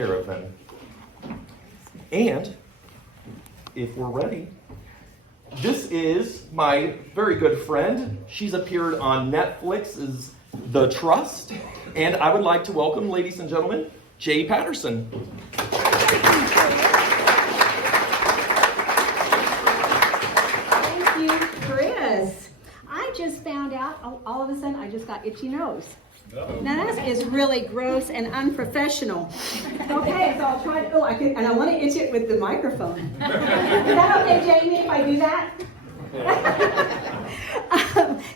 care of them. And if we're ready, this is my very good friend. She's appeared on Netflix's The Trust. And I would like to welcome, ladies and gentlemen, Jay Patterson. Thank you, Chris. I just found out, all of a sudden, I just got itchy nose. Now that is really gross and unprofessional. Okay, so I'll try to, and I want to itch it with the microphone. Is that okay, Jamie, if I do that?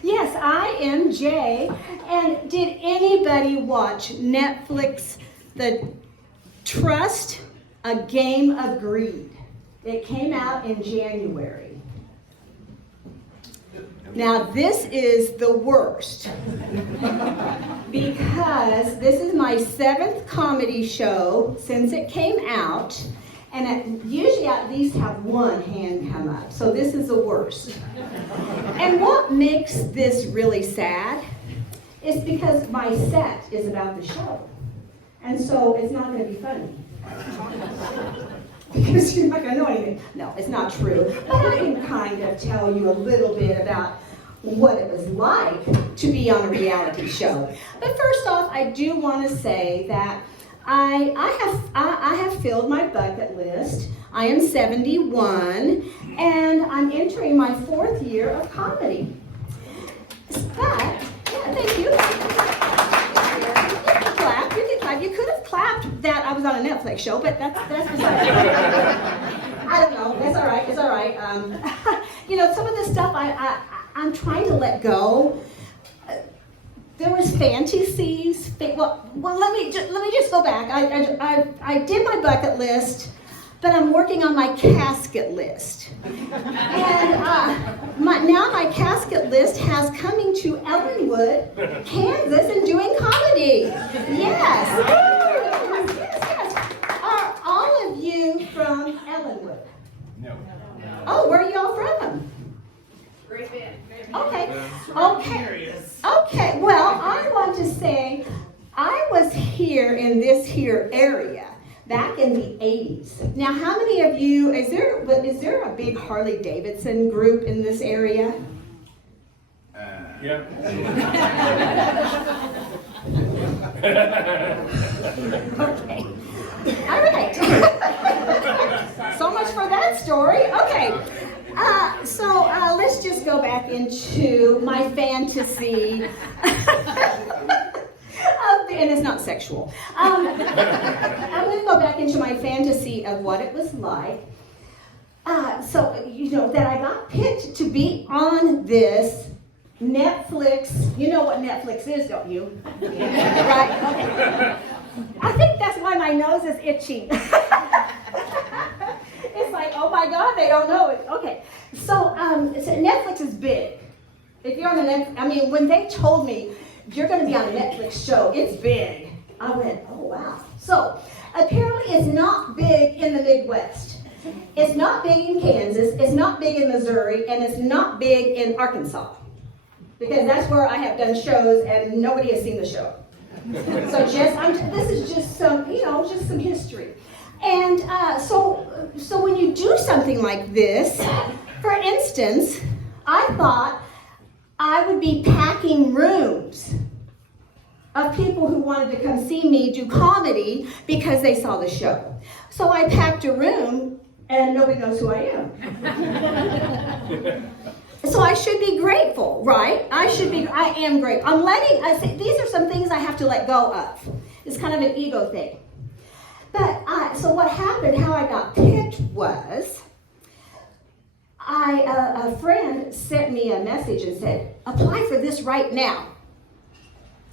Yes, I am Jay. And did anybody watch Netflix, The Trust, A Game of Greed? It came out in January. Now this is the worst because this is my 7th comedy show since it came out, and I usually at least have one hand come up, so this is the worst. And what makes this really sad is because my set is about the show, and so it's not going to be funny. Because you're not going to know anything. No, it's not true. But I can kind of tell you a little bit about what it was like to be on a reality show. But first off, I do want to say that I have filled my bucket list. I am 71, and I'm entering my 4th year of comedy. But, yeah, thank you. You could have clapped that I was on a Netflix show, but that's beside I don't know. It's all right. It's all right. Some of the stuff I'm trying to let go. There was fantasies. Well, let me just go back. I did my bucket list, but I'm working on my casket list. And now my casket list has coming to Ellenwood, Kansas, and doing comedy. Yes. Are all of you from Ellenwood? No. Oh, where are y'all from? Great band. Okay. Well, I want to say I was here in this here area back in the 80s. Now, how many of you, is there a big Harley Davidson group in this area? Yeah. Okay. All right. So much for that story. Okay. So let's just go back into my fantasy. And it's not sexual. I'm going to go back into my fantasy of what it was like. That I got picked to be on this Netflix. You know what Netflix is, don't you? Right? Okay. I think that's why my nose is itchy. It's like, oh my God, they don't know it. Okay. So Netflix is big. If you're on the when they told me, you're going to be on a Netflix show, it's big. I went, oh, wow. So, apparently it's not big in the Midwest. It's not big in Kansas, it's not big in Missouri, and it's not big in Arkansas. Because that's where I have done shows, and nobody has seen the show. So this is just some, just some history. And so when you do something like this, for instance, I thought I would be packing rooms of people who wanted to come see me do comedy because they saw the show. So I packed a room and nobody knows who I am. So I should be grateful, right? I am grateful. These are some things I have to let go of. It's kind of an ego thing. But so what happened, how I got picked was, a friend sent me a message and said, apply for this right now.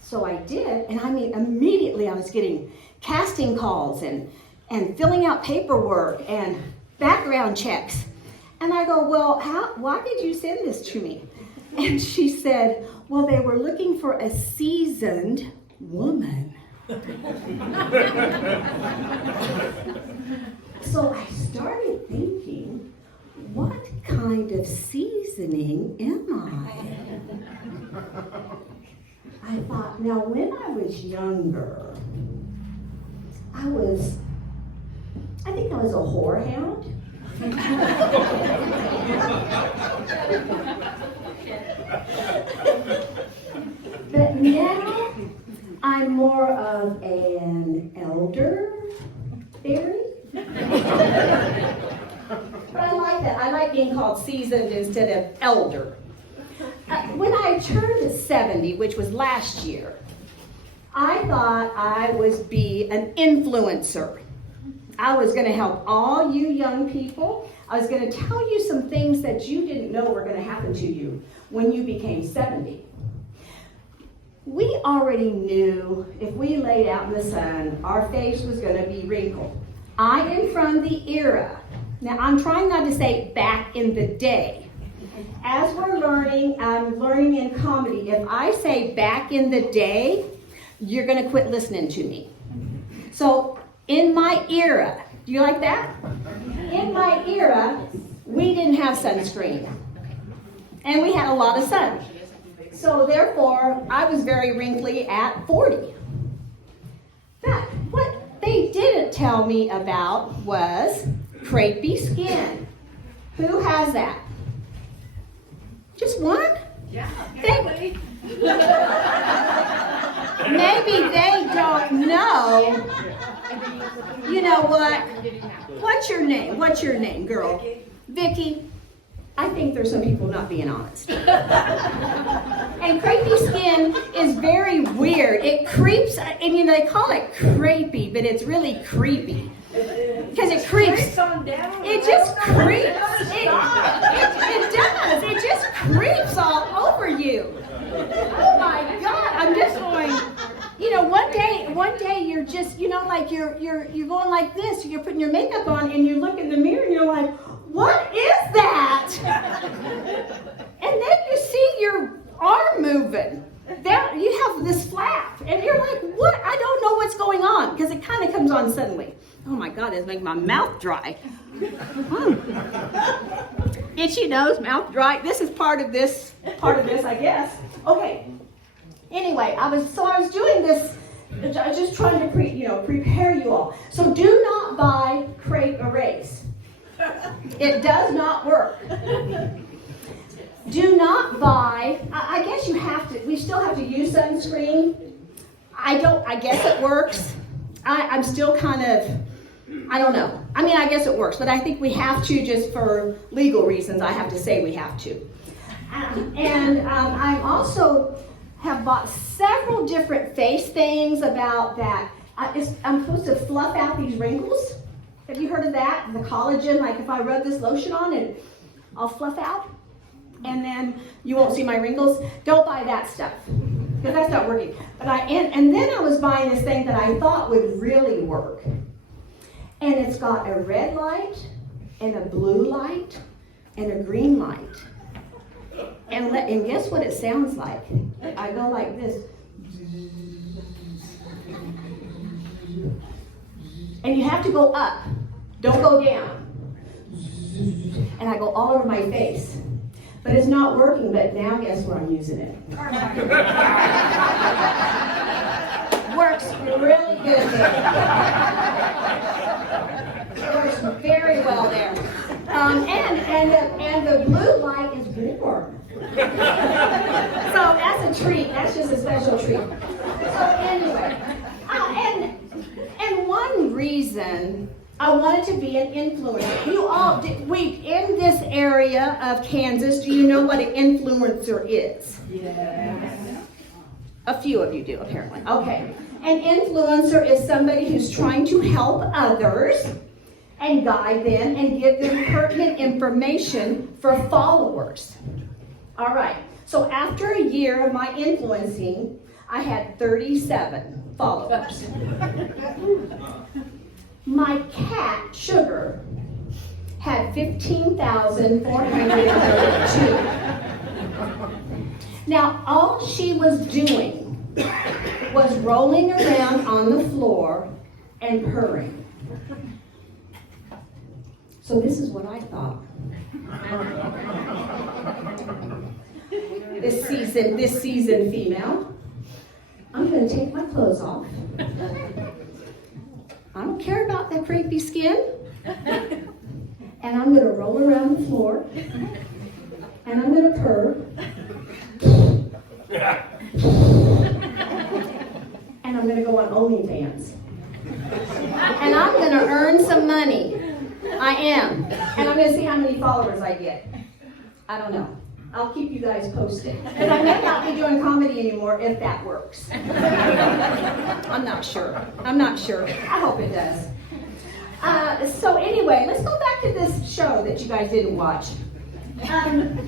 So I did, and immediately I was getting casting calls and filling out paperwork and background checks. And I go, well, why did you send this to me? And she said, well, they were looking for a seasoned woman. So I started thinking, what kind of seasoning am I? I thought, now when I was younger, I think I was a whorehound. But now I'm more of an elderberry. But I like that. I like being called seasoned instead of elder. When I turned 70, which was last year, I thought I would be an influencer. I was going to help all you young people. I was going to tell you some things that you didn't know were going to happen to you when you became 70. We already knew if we laid out in the sun, our face was going to be wrinkled. I am from the era. Now, I'm trying not to say back in the day. As we're learning, I'm learning in comedy. If I say back in the day, you're going to quit listening to me. So, in my era, do you like that? In my era, we didn't have sunscreen. And we had a lot of sun. So therefore, I was very wrinkly at 40. But what they didn't tell me about was crepey skin. Who has that? Just one? Yeah. Maybe they don't know. You know what? What's your name? What's your name, girl? Vicky. I think there's some people not being honest. And crepey skin is very weird. It creeps, and you know, they call it crepey, but it's really creepy. Because it creeps. It just creeps. It does. It just creeps all over you. Oh my God. I'm just going, you know, one day you're just, you know, like you're going like this, you're putting your makeup on and you look in the mirror and you're like, what is that? And then you see your arm moving. There, you have this flap, and you're like, what? I don't know what's going on, because it kind of comes on suddenly. Oh my God, it's making my mouth dry. Itchy nose, mouth dry. This is part of this, I guess. Okay. Anyway, I was doing this, just trying to prepare you all. So do not buy crepe erase. It does not work. Do not buy, I guess you have to, we still have to use sunscreen. I guess it works. I'm still kind of, I don't know. I mean, I guess it works, but I think we have to, just for legal reasons, I have to say we have to. I also have bought several different face things about that. I'm supposed to fluff out these wrinkles. Have you heard of that? The collagen, like if I rub this lotion on and I'll fluff out, and then you won't see my wrinkles. Don't buy that stuff, because that's not working. But and then I was buying this thing that I thought would really work. And it's got a red light, and a blue light, and a green light. And guess what it sounds like? I go like this. And you have to go up. Don't go down. And I go all over my face. But it's not working, but now guess where I'm using it. Works really good there. Works very well there. And the blue light is warm. So that's a treat. That's just a special treat. So anyway, and one reason I wanted to be an influencer. You all, in this area of Kansas, do you know what an influencer is? Yes. A few of you do, apparently. Okay. An influencer is somebody who's trying to help others and guide them and give them pertinent information for followers. All right. So after a year of my influencing, I had 37 followers. My cat, Sugar, had 15,432. Now, all she was doing was rolling around on the floor and purring. So this is what I thought. This season female, I'm going to take my clothes off. I don't care about that crimpy skin. And I'm going to roll around the floor. And I'm going to purr. And I'm going to go on OnlyFans. And I'm going to earn some money. I am. And I'm going to see how many followers I get. I don't know. I'll keep you guys posted. Because I may not be doing comedy anymore if that works. I'm not sure. I hope it does. So anyway, let's go back to this show that you guys didn't watch.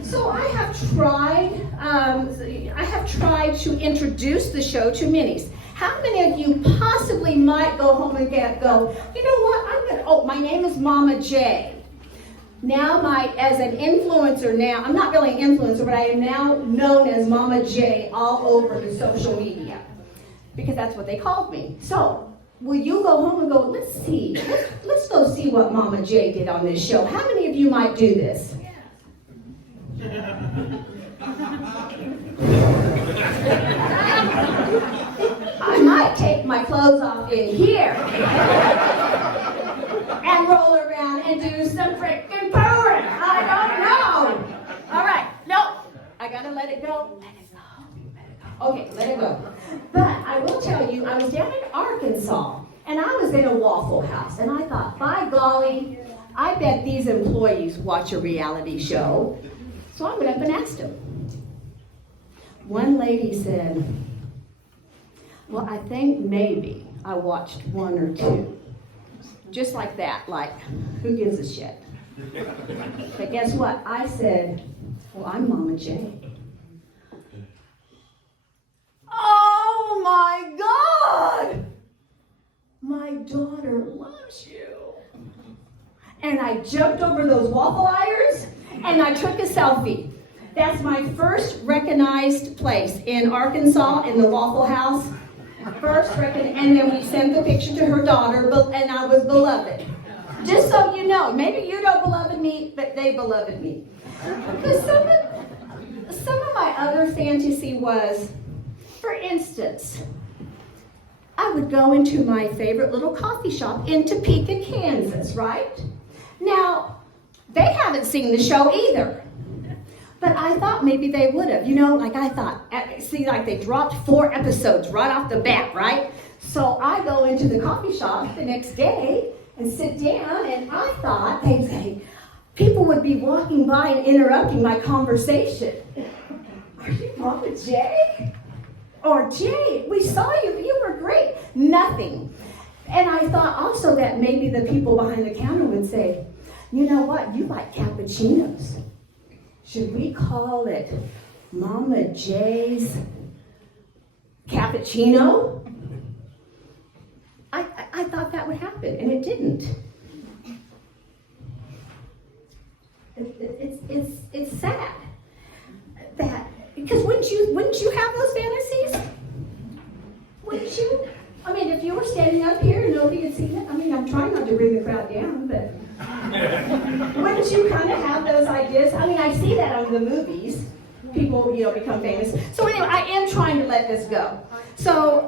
So I have tried to introduce the show to minis. How many of you possibly might go home and go, you know what, my name is MamaJwjamie. Now as an influencer now, I'm not really an influencer, but I am now known as MamaJwjamie all over the social media. Because that's what they called me. So, will you go home and go, let's go see what MamaJwjamie did on this show. How many of you might do this? I might take my clothes off in here and roll around and do some frickin' purring. I don't know. All right, no, I gotta let it go. Okay, let it go. But I will tell you, I was down in Arkansas, and I was in a Waffle House, and I thought, by golly, I bet these employees watch a reality show. So I went up and asked them. One lady said, well, I think maybe I watched one or two. Just like that, like, who gives a shit? But guess what? I said, well, I'm MamaJwjamie. Oh my God! My daughter loves you. And I jumped over those waffle irons and I took a selfie. That's my first recognized place in Arkansas in the Waffle House. And then we sent the picture to her daughter, and I was beloved. Just so you know, maybe you don't beloved me, but they beloved me. Because some of my other fantasy was, for instance, I would go into my favorite little coffee shop in Topeka, Kansas, right? Now, they haven't seen the show either. But I thought maybe they would have. You know, like I thought, like they dropped 4 episodes right off the bat, right? So I go into the coffee shop the next day and sit down, and I thought people would be walking by and interrupting my conversation. Are you MamaJwjamie? Or Jay, we saw you, you were great. Nothing. And I thought also that maybe the people behind the counter would say, you know what, you like cappuccinos. Should we call it MamaJwjamie's Cappuccino? I thought that would happen, and it didn't. It's sad that, because wouldn't you have those fantasies? Wouldn't you? I mean, if you were standing up here and nobody had seen it, I mean, I'm trying not to bring the crowd down, but wouldn't you kind of have those ideas? I mean, I see that on the movies. People, become famous. So anyway, I am trying to let this go. So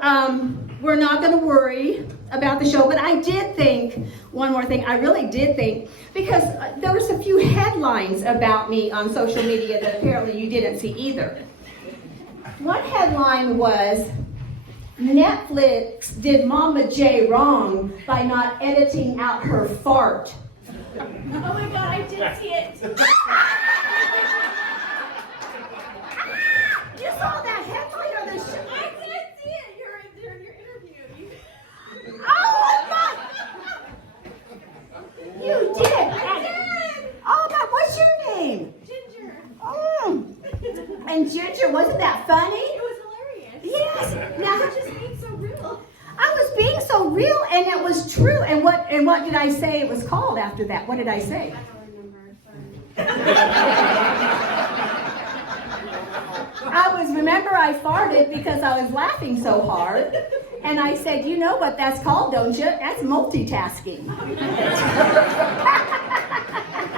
we're not going to worry about the show. But I did think, one more thing, I really did think, because there was a few headlines about me on social media that apparently you didn't see either. One headline was, Netflix did MamaJwjamie wrong by not editing out her fart. Oh my God, I did see it. You saw that headline on the show? I did see it during your interview. Oh my! You did. I did. Oh my! What's your name? Ginger. Oh. And Ginger, wasn't that funny? It was hilarious. Yes. Now You're just being so real. I was being so real, and it was true. And what did I say it was called after that? What did I say? I don't remember. Remember I farted because I was laughing so hard. And I said, you know what that's called, don't you? That's multitasking.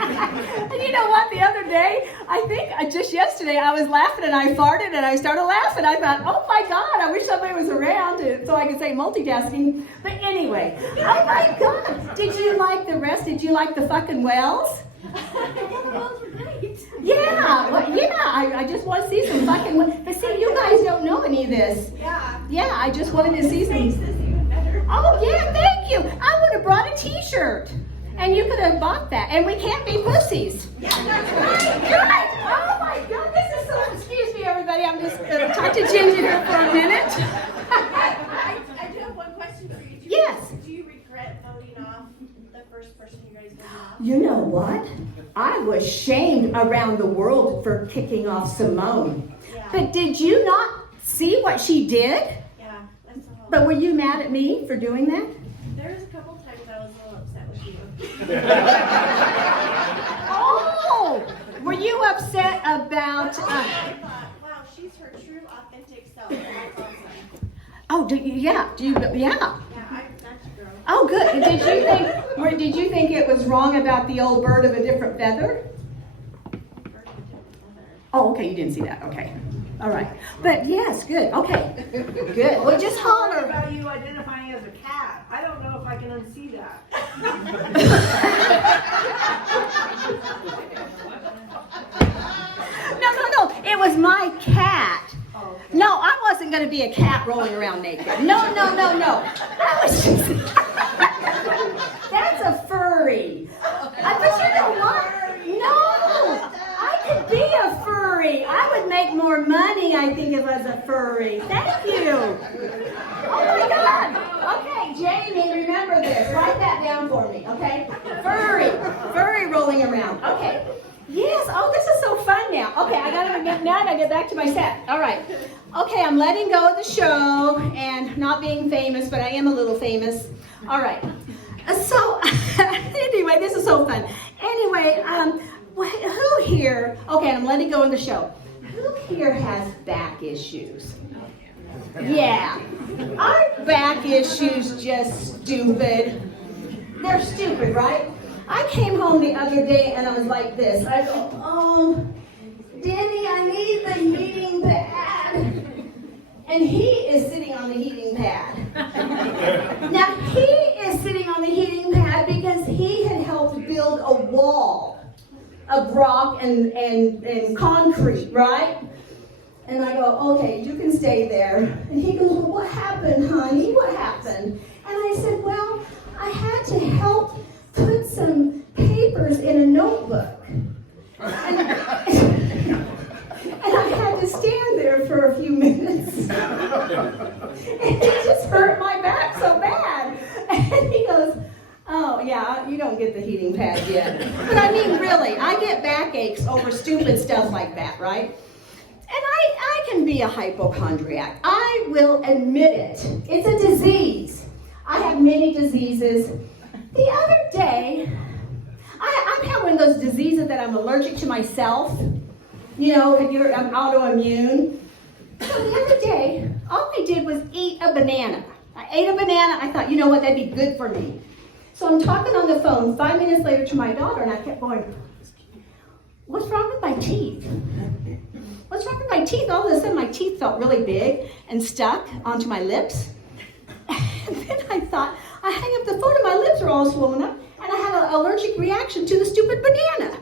And you know what? The other day, I think just yesterday, I was laughing and I farted and I started laughing. I thought, oh my God, I wish somebody was around so I could say multitasking. But anyway, oh my God, did you like the rest? Did you like the fucking wells? Those were great. Yeah, well, yeah. I just want to see some fucking wells. But see, you guys don't know any of this. Yeah. Yeah, I just wanted to see some. Makes this even better. Oh yeah, thank you. I would have brought a T-shirt. And you could have bought that. And we can't be pussies. Yeah, that's right. Good. Oh my God, this is so. Excuse me, everybody. I'm just going to talk to Ginger here for a minute. I do have one question for you. Yes. Do you regret voting off the first person you guys voted off? You know what? I was shamed around the world for kicking off Simone. Yeah. But did you not see what she did? Yeah, that's all. But were you mad at me for doing that? There was a couple times I was a little upset with you. Oh, were you upset about? I thought, wow, she's her true, authentic self. And that's awesome. Oh, yeah. Yeah. Yeah, that's a girl. Oh, good. Did you think it was wrong about the old bird of a different feather? Oh, okay. You didn't see that. Okay. All right. But yes, good. Okay. Good. Well, just holler. About you identifying as a cat. I don't know if I can unsee that. No. It was my cat. No, I wasn't going to be a cat rolling around naked. No. That was just. That's a furry. But you know what? No. I could be a furry. I would make more money, I think, if I was a furry. Thank you. Oh my God. Okay, Jamie, remember this. Write that down for me, okay? Furry rolling around. Okay. Yes. Oh, this is so fun now. Okay, I gotta get back to my set. All right. Okay, I'm letting go of the show and not being famous, but I am a little famous. All right. So anyway, this is so fun. Anyway, who here? Okay, I'm letting go of the show. Who here has back issues? Yeah. Aren't back issues just stupid? They're stupid, right? I came home the other day and I was like this. I go, oh, Denny, I need the heating pad. And he is sitting on the heating pad. Now, he is sitting on the heating pad because he had helped build a wall of rock and concrete, right? And I go, okay, you can stay there. And he goes, well, what happened, honey? What happened? And I said, well, I had to help put some papers in a notebook. And I had to stand there for a few minutes. And it just hurt my back so bad. And he goes, oh, yeah, you don't get the heating pad yet. But I mean, really, I get backaches over stupid stuff like that, right? And I can be a hypochondriac. I will admit it. It's a disease. I have many diseases. The other day, I'm having one of those diseases that I'm allergic to myself. You know, if I'm autoimmune. So the other day, all I did was eat a banana. I ate a banana. I thought, you know what, that'd be good for me. So I'm talking on the phone 5 minutes later to my daughter, and I kept going, what's wrong with my teeth? What's wrong with my teeth? All of a sudden, my teeth felt really big and stuck onto my lips. And then I thought, I hang up the phone and my lips are all swollen up, and I had an allergic reaction to the stupid banana.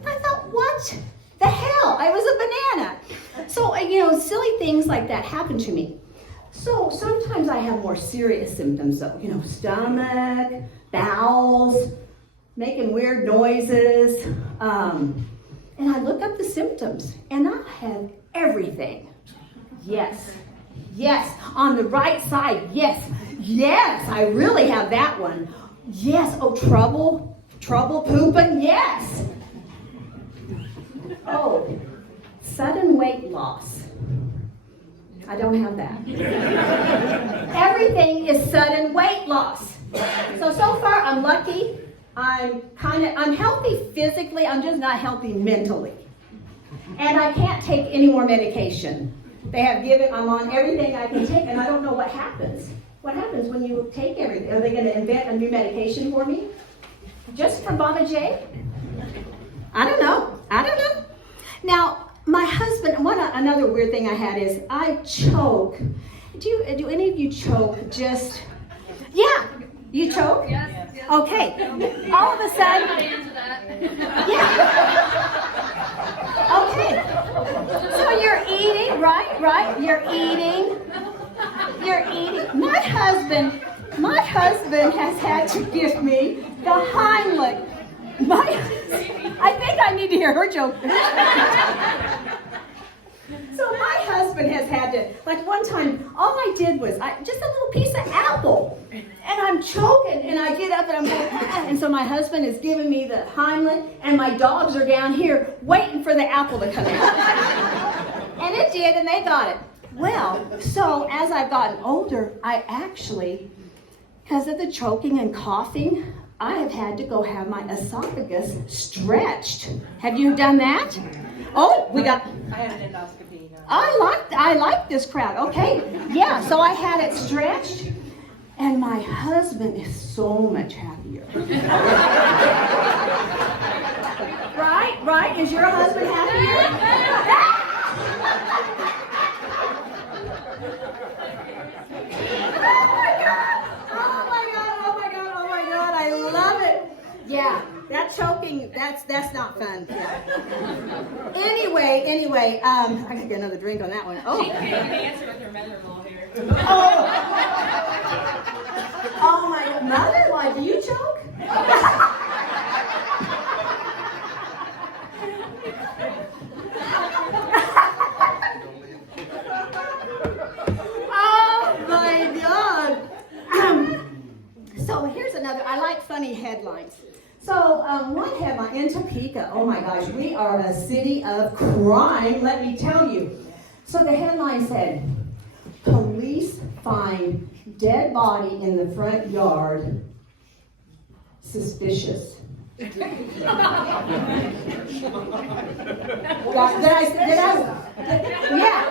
And I thought, what the hell? I was a banana. So, you know, silly things like that happen to me. So sometimes I have more serious symptoms though, you know, stomach, bowels, making weird noises. And I look up the symptoms and I have everything. Yes. On the right side, yes, I really have that one. Yes, oh, trouble pooping, yes. Oh, sudden weight loss. I don't have that. Everything is sudden weight loss. So far I'm lucky. I'm healthy physically, I'm just not healthy mentally. And I can't take any more medication. I'm on everything I can take, and I don't know what happens. What happens when you take everything? Are they going to invent a new medication for me? Just for MamaJwjamie? I don't know. Now, my husband, another weird thing I had is I choke. Do any of you choke just, yeah, you choke? Yes. Okay. All of a sudden, yeah. Okay. So you're eating, right? You're eating. My husband has had to give me the Heimlich. I think I need to hear her joke. So my husband has had to, like one time, all I did was just a little piece of apple. And I'm choking, and I get up and I'm going, and so my husband is giving me the Heimlich, and my dogs are down here waiting for the apple to come out. And it did, and they got it. Well, so as I've gotten older, I actually, because of the choking and coughing, I have had to go have my esophagus stretched. Have you done that? Oh, we got. I have an endoscopy now. I like this crowd. Okay, yeah. So I had it stretched, and my husband is so much happier. Right? Is your husband happier? Oh my God, I love it. Yeah, that choking, that's not fun. Yeah. Anyway, I gotta get another drink on that one. Oh. She can't even answer with her mother-in-law here. Oh my God, mother-in-law, do you choke? Oh my God. So here's another, I like funny headlines. So one headline in Topeka, oh my gosh, we are a city of crime, let me tell you. So the headline said, police find dead body in the front yard, suspicious. Did I? Yeah.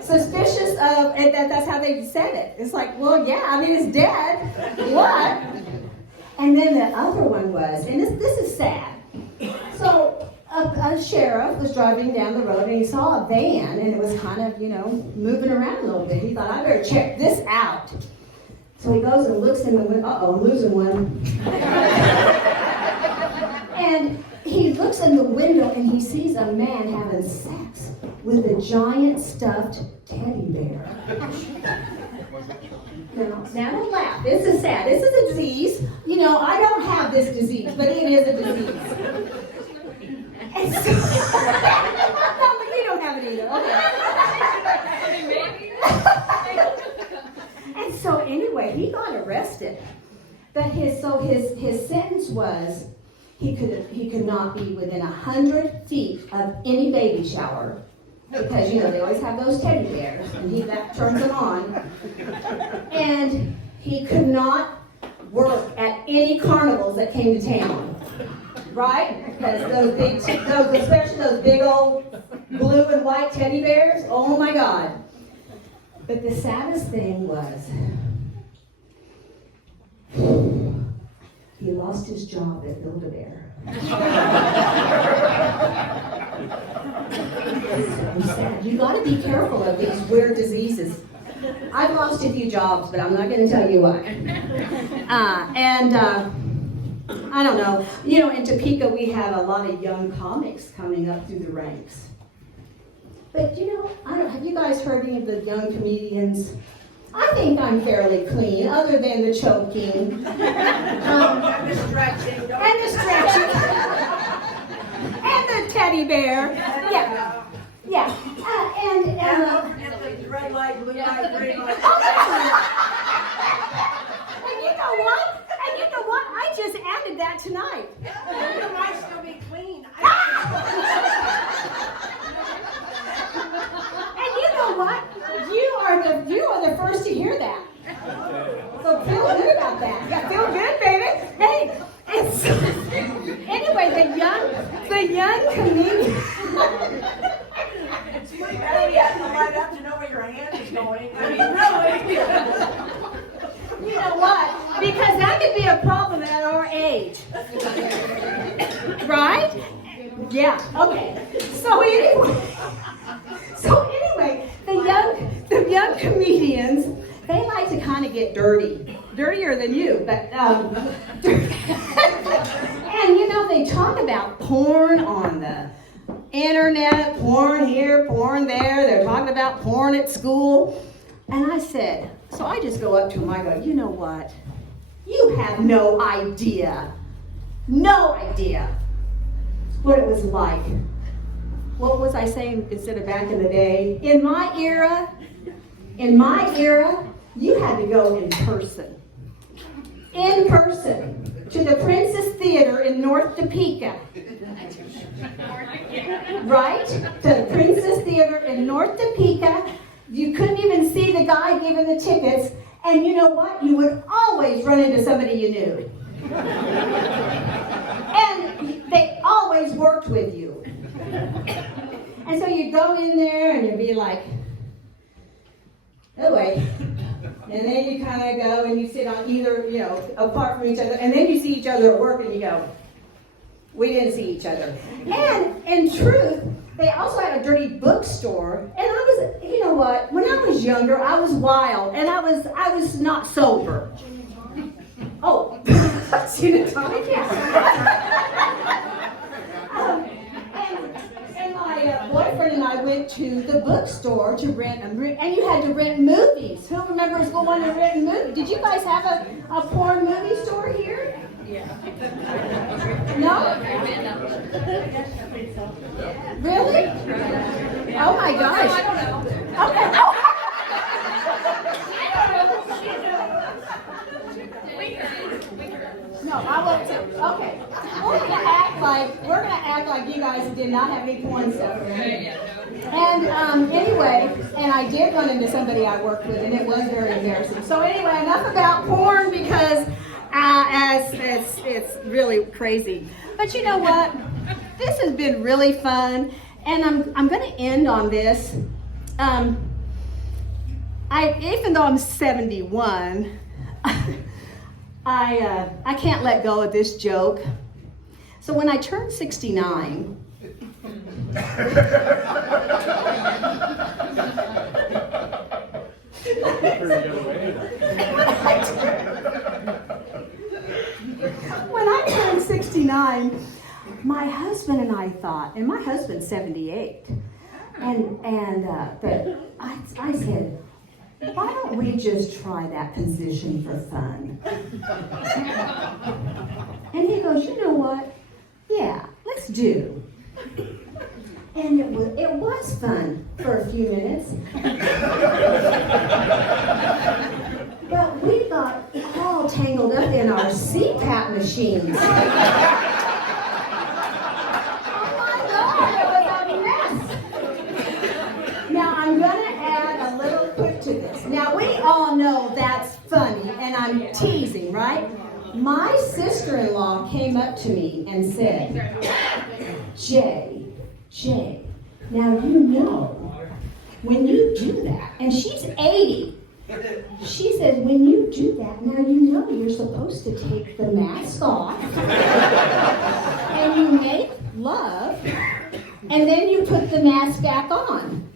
Suspicious of, and that's how they said it. It's like, well, yeah, I mean, it's dead. What? And then the other one was, and this is sad. So a sheriff was driving down the road and he saw a van and it was kind of, moving around a little bit. He thought, I better check this out. So he goes and looks in the window. Uh-oh, I'm losing one. And he looks in the window and he sees a man having sex with a giant stuffed teddy bear. Now don't laugh. This is sad. This is a disease. I don't have this disease, but it is a disease. And so, no, but you don't have it either. Okay. And so anyway, he got arrested. But his sentence was he could not be within 100 feet of any baby shower. Because, they always have those teddy bears, and that turns them on. And he could not work at any carnivals that came to town. Right? Because especially those big old blue and white teddy bears, oh my God. But the saddest thing was, he lost his job at Build-A-Bear. So sad. You got to be careful of these weird diseases. I've lost a few jobs, but I'm not going to tell you why. I don't know. In Topeka, we have a lot of young comics coming up through the ranks. But have you guys heard any of the young comedians? I think I'm fairly clean, other than the choking. And the stretching. And the stretching. And the teddy bear. Yeah. And the red light, blue light, green light. And you know what? I just added that tonight. You might still be clean. And you know what? You are the first to hear that. So feel good about that. Yeah, feel good, baby. Hey, anyway, the young comedian. It's really bad you have to light up to know where your hand is going. I mean, really. You know what? Because that could be a problem at our age. Right? Yeah, okay. So anyway, the young comedians, they like to kind of get dirty. Dirtier than you, but and you know, they talk about porn on the internet, porn here, porn there. They're talking about porn at school. And I said, so I just go up to them, I go, you know what? You have no idea what it was like. What was I saying instead of back in the day? In my era, you had to go in person to the Princess Theater in North Topeka. Right? To the Princess Theater in North Topeka. You couldn't even see the guy giving the tickets, and you know what? You would always run into somebody you knew. And they always worked with you. And so you go in there and you'd be like, oh wait. And then you kind of go and you sit on either, apart from each other. And then you see each other at work and you go, we didn't see each other. And in truth, they also had a dirty bookstore. And I was, you know what? When I was younger, I was wild. And I was not sober. Oh, gin and tonic, yeah. And my boyfriend and I went to the bookstore to rent and you had to rent movies. Who remembers going to rent a movie? Did you guys have a porn movie store here? Yeah. No? Really? Oh my gosh. I don't know. Okay. No, I won't tell. Okay. We're gonna act like you guys did not have any porn stuff, right? And anyway, and I did run into somebody I worked with, and it was very embarrassing. So anyway, enough about porn because it's really crazy. But you know what? This has been really fun, and I'm going to end on this. Even though I'm 71. I can't let go of this joke. So when I turned 69, when I turned 69, my husband and I thought, and my husband's 78, but I said, why don't we just try that position for fun? And he goes, you know what? Yeah, let's do. And it was fun for a few minutes. But we got all tangled up in our CPAP machines. Oh my God, it was a mess. Now I'm going to add a little quick to this. Now we all know that's funny, and I'm teasing, right? My sister-in-law came up to me and said, Jay, now you know, when you do that, and she's 80, she says, when you do that, now you know you're supposed to take the mask off, and you make love, and then you put the mask back on.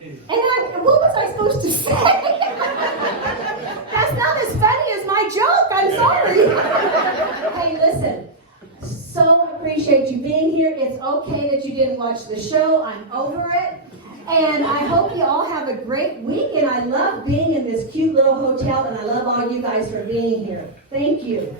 And what was I supposed to say? That's not as funny as my joke, I'm sorry. Hey, listen. So appreciate you being here. It's okay that you didn't watch the show. I'm over it. And I hope you all have a great week. And I love being in this cute little hotel. And I love all you guys for being here. Thank you.